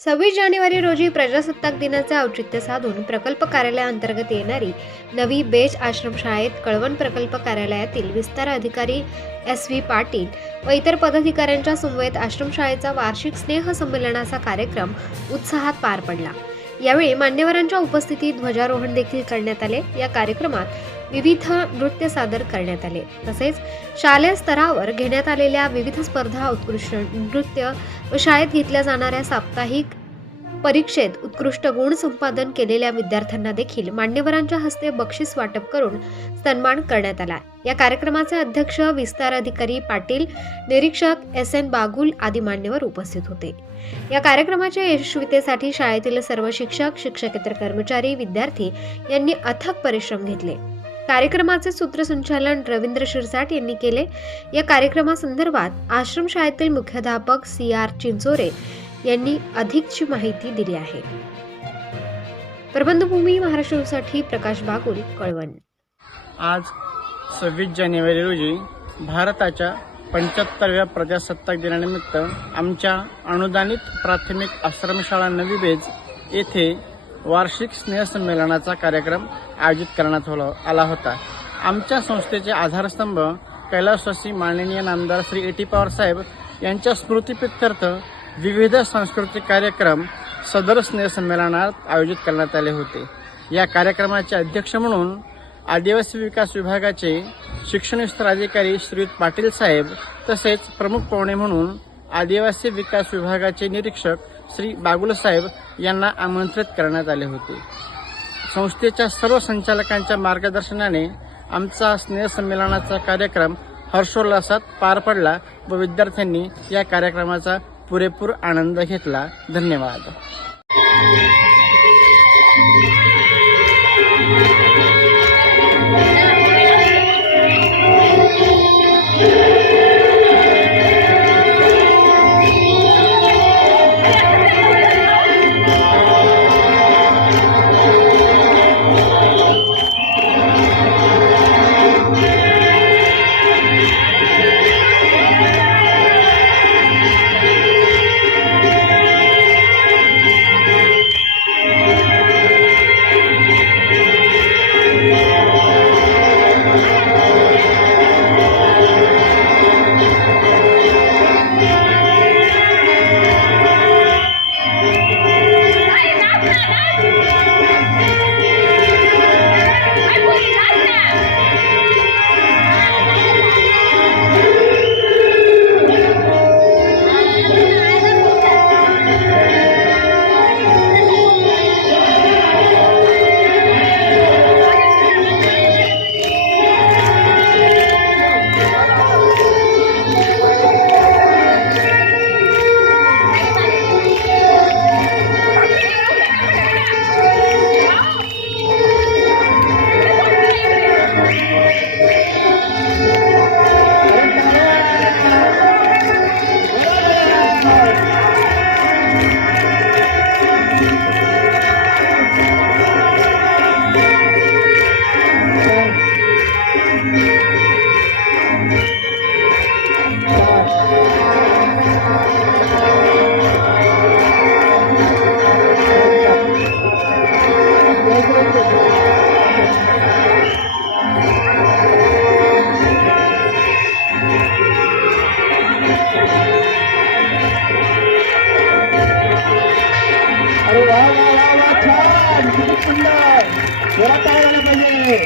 26 जानेवारी रोजी प्रजासत्ताक दिनाचे औचित्य साधून प्रकल्प कार्यालयाअंतर्गत येणारी नवी बेज आश्रमशाळेत कळवण प्रकल्प कार्यालयातील विस्तार अधिकारी SV पाटील व इतर पदाधिकाऱ्यांच्या समवेत आश्रमशाळेचा वार्षिक स्नेह संमेलनाचा कार्यक्रम उत्साहात पार पडला। यावेळी मान्यवरांच्या उपस्थितीत ध्वजारोहण देखील करण्यात आले। या कार्यक्रमात विविध नृत्य सादर करण्यात आले। तसेच शालेय स्तरावर घेण्यात आलेल्या विविध स्पर्धा, उत्कृष्ट नृत्य व शाळेत घेतल्या जाणाऱ्या साप्ताहिक परीक्षेत उत्कृष्ट गुण संपादन केलेल्या विद्यार्थ्यांना देखील मान्यवरांच्या हस्ते बक्षीस वाटप करून सन्मान करण्यात आला। या कार्यक्रमाचे अध्यक्ष विस्तार अधिकारी पाटील, निरीक्षक SN बागुल आदी मान्यवर उपस्थित होते। या कार्यक्रमाच्या यशस्वीतेसाठी शाळेतील सर्व शिक्षक, शिक्षकेतर कर्मचारी, विद्यार्थी यांनी अथक परिश्रम घेतले। कार्यक्रमाचे सूत्रसंचालन रवींद्र शिरसाट यांनी केले। या कार्यक्रमासंदर्भात आश्रमशाळेतील मुख्याध्यापक CR चिंचोरे यांनी अधिकची माहिती दिली आहे। प्रबंधभूमी महाराष्ट्रासाठी प्रकाश बागुल, कळवण। आज 26 जानेवारी रोजी भारताच्या 75व्या प्रजासत्ताक दिनानिमित्त आमच्या अनुदानित प्राथमिक आश्रमशाळा नवी बेज येथे वार्षिक स्नेहसंमेलनाचा कार्यक्रम आयोजित करण्यात आला होता। आमच्या संस्थेचे आधारस्तंभ कैलासवासी माननीय नामदार श्री A.T. पवार साहेब यांच्या स्मृतिप्रीत्यर्थ विविध सांस्कृतिक कार्यक्रम सदर स्नेहसंमेलनात आयोजित करण्यात आले होते। या कार्यक्रमाचे अध्यक्ष म्हणून आदिवासी विकास विभागाचे शिक्षण विस्तार अधिकारी श्रीयुत पाटील साहेब तसेच प्रमुख पाहुणे म्हणून आदिवासी विकास विभागाचे निरीक्षक श्री बागुल साहेब यांना आमंत्रित करण्यात आले होते। संस्थेच्या सर्व संचालकांच्या मार्गदर्शनाने आमचा स्नेहसंमेलनाचा कार्यक्रम हर्षोल्लासात पार पडला व विद्यार्थ्यांनी या कार्यक्रमाचा पुरेपूर आनंद घेतला। धन्यवाद। अरे वाह वाह वाह वाह, छान, किती सुंदर, जरा काय झालं पाहिजे।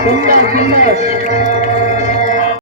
सुंदर सुंदर